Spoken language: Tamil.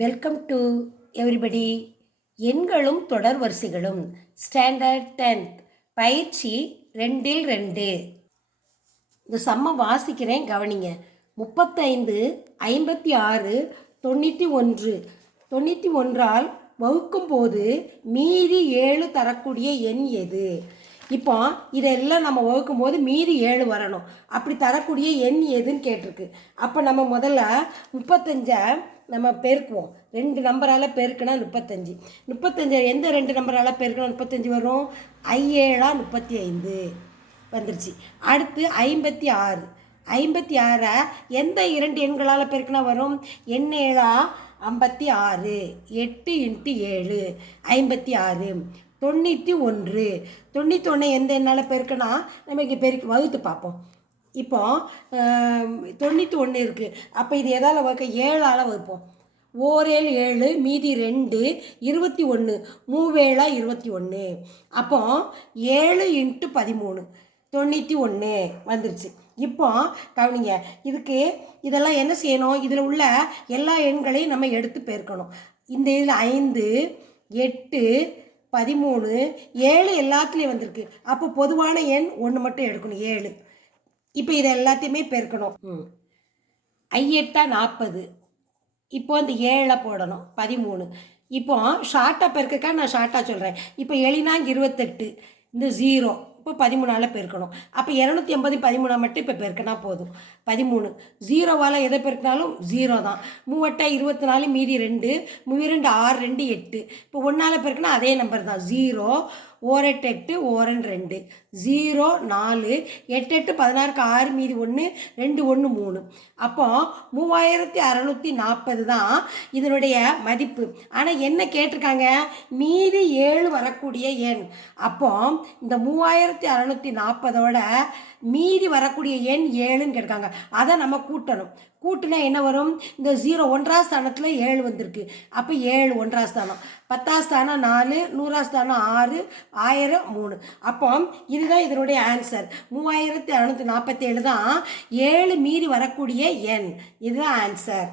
Welcome to everybody. எண்களும் தொடர் வரிசைகளும் ஸ்டாண்டர்ட் 10th பயிற்சி 2 இந்த சம்ம வாசிக்கிறேன், கவனிங்க. 35 56 91 91ஆல் வகுக்கும் போது மீதி 7 தரக்கூடிய எண் எது? இப்போ இதெல்லாம் நம்ம வகுக்கும் போது மீதி 7 வரணும். அப்படி தரக்கூடிய எண் எதுன்னு கேட்டிருக்கு. அப்போ நம்ம முதல்ல 35 நம்ம பெருக்குவோம். 2 நம்பரால் பெருக்குனா 35 எந்த 2 நம்பரால் பெருக்குனா 35 வரும்? 5 35 வந்துருச்சு. அடுத்து 56 எந்த 2 எண்களால் பெருக்குனா வரும்? எண் 7 56 8 × 7 56. 91 எந்த என்னால் பெருக்குனா நம்ம இங்கே பெருக்கி வகுத்து பார்ப்போம். இப்போ 91 இருக்குது. அப்போ இது எதால் வகுக்க? 7ஆல் வகுப்போம். 7 7 மீதி 2 21 3 21. அப்போ 7 × 13 91 வந்துருச்சு. இப்போ கவனிங்க, இதுக்கு இதெல்லாம் என்ன செய்யணும்? இதில் உள்ள எல்லா எண்களையும் நம்ம எடுத்து பெருக்கணும். இந்த இதில் 5 8 13 7 எல்லாத்துலேயும் வந்திருக்கு. அப்போ பொதுவான எண் 1 மட்டும் எடுக்கணும், 7. இப்போ இதை எல்லாத்தையுமே பெருக்கணும். 8 40. இப்போ இந்த 7 போடணும், 13. இப்போ ஷார்ட்டாக பெருக்கக்கா நான் ஷார்ட்டாக சொல்கிறேன். இப்போ 7 28, இந்த 0 இப்போ 13ஆல் பெருக்கணும். அப்போ 280 13 மட்டும் இப்போ பெருக்கினா போதும். 13 0வால் எதை பெருக்கினாலும் 0 தான். 3 24 மீதி 2 3 2 6 2 8. இப்போ 1ஆல் பெருக்கினா அதே நம்பர் தான். 0 1 8 1 2 0 4 8 8 16 6 மீதி 1 2 1 3. அப்போ 3640 தான் இதனுடைய மதிப்பு. ஆனால் என்ன கேட்டிருக்காங்க? மீதி 7 வரக்கூடிய எண். அப்போ இந்த 3640ஓட மீதி வரக்கூடிய எண் 7ன்னு கேட்காங்க. அதை நம்ம கூட்டணும். கூட்டுனா என்ன வரும்? இந்த 0 1ஆம் ஸ்தானத்தில் 7 வந்திருக்கு. அப்போ 7 1ஆம் ஸ்தானம், 10ஆம் ஸ்தானம் 4, 100ஆம் ஸ்தானம் 6, 1000 3. அப்போ இதுதான் இதனுடைய ஆன்சர். 3647 தான் 7 மீறி வரக்கூடிய எண். இதுதான் ஆன்சர்.